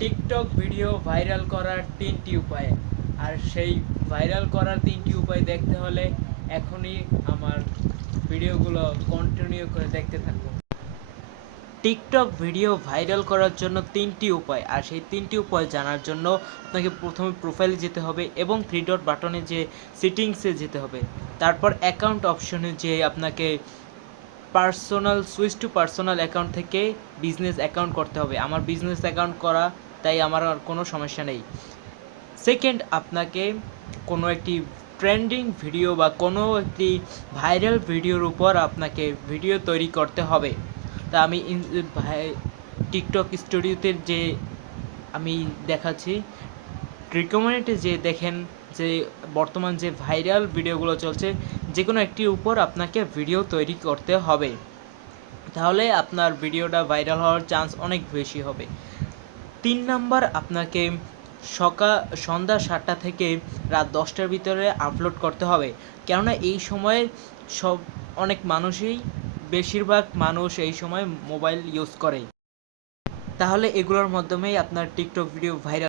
TikTok video viral করার 3টি উপায়। আর সেই ভাইরাল করার 3টি উপায় দেখতে হলে এখনই আমার ভিডিওগুলো কন্টিনিউ করে দেখতে থাকুন। টিকটক ভিডিও ভাইরাল করার জন্য 3টি উপায়, আর সেই 3টি উপায় জানার জন্য আপনাকে প্রথমে প্রোফাইলে যেতে হবে এবং 3 ডট বাটনে যে সেটিংসে যেতে হবে। তারপর অ্যাকাউন্ট অপশনে যে আপনাকে personal switch to personal account থেকে বিজনেস অ্যাকাউন্ট করতে হবে। আমার বিজনেস অ্যাকাউন্ট করা, তাই আমার আর কোনো সমস্যা নেই। সেকেন্ড, আপনাকে কোনো একটি ট্রেন্ডিং ভিডিও বা কোনো একটি ভাইরাল ভিডিওর উপর আপনাকে ভিডিও তৈরি করতে হবে। তা আমি টিকটক স্টুডিওতে যে আমি দেখাচ্ছি, রিকমেন্ডে যে দেখেন যে বর্তমান যে ভাইরাল ভিডিওগুলো চলছে, যে কোনো একটির উপর আপনাকে ভিডিও তৈরি করতে হবে, তাহলে আপনার ভিডিওটা ভাইরাল হওয়ার চান্স অনেক বেশি হবে। 3 নাম্বার, আপনাকে সন্ধ্যা 7টা থেকে রাত 10টার ভিতরে আপলোড করতে হবে, কেননা এই সময়ে অনেক মানুষই, বেশিরভাগ মানুষ এই সময় মোবাইল ইউজ করে। তাহলে এগুলোর মাধ্যমেই আপনার টিকটক ভিডিও ভাইরাল